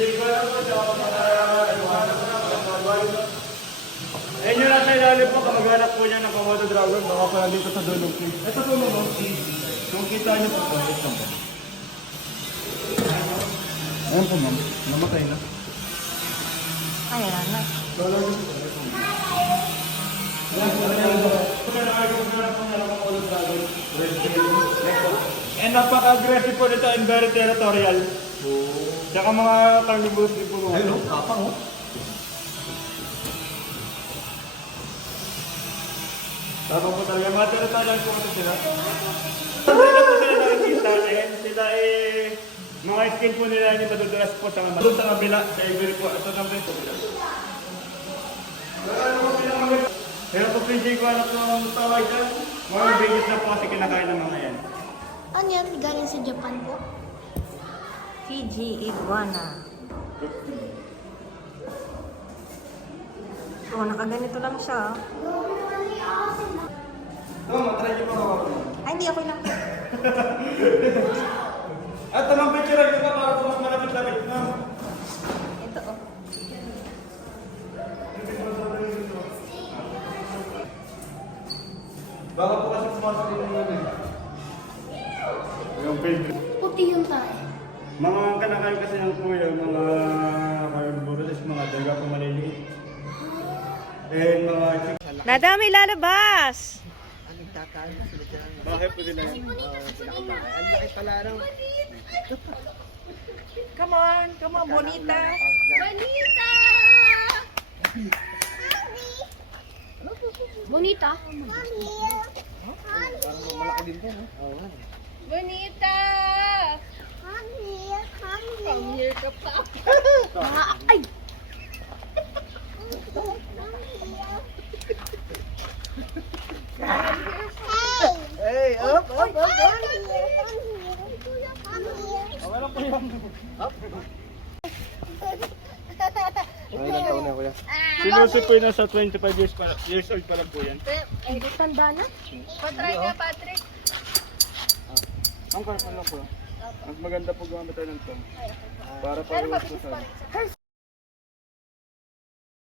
Eh, nyo lang tayo lalim po, kamag-anak po niya ng Komodo Dragon, baka pala dito sa dulong cave. Ito po mga kung kita niyo po, ito po. Ayan po ma'am, namatay na. Ayan na. And napaka-aggressive po nito and very territorial. Tsaka mga carnivores din po. Ayun, kapang oh. Tapos po talaga, mga territorial po kasi sila. Hindi na po sila nakikita and sila mga skin po nila yung madudulas po sa mga doon sa kabila, sa ivory po. Ito na po yung kabila. Pero po pinjay ko anak ng tawag dyan, mga bigit na po kasi kinakain ng mga yan. Ano yan? Galing sa Japan po? Fiji iguana. Oh, nakaganito lang siya. Ito, matry nyo pa ako. Ay, hindi ako lang po. At tamang picture nyo pa para po mas malapit-lapit na. Ito oh. Baka po kasi pumasok yung mga yung favorite. Puti yung tayo. Mga kanakain kasi ng kuya, mga carnivores, mga daga po maliliit. And mga chicks. Nadami lalabas! Bakit po din na yan? Ang laki pala raw. Come on, bonita. Bonita! Bonita? Parang malaki din to, no? Oo. Bonita! Come here ka pa. Ay! Hey, up, up, up, up. Wala po yung... Ilang taon na, kuya? Si Lucy po yung nasa 25 years old pa lang po yan. Ay, tanda na. Patry nga, Patrick. Ang karpan lang po. Mas maganda po gumamit tayo ng tong. Para po Pero yung mabilis sa... pa rin.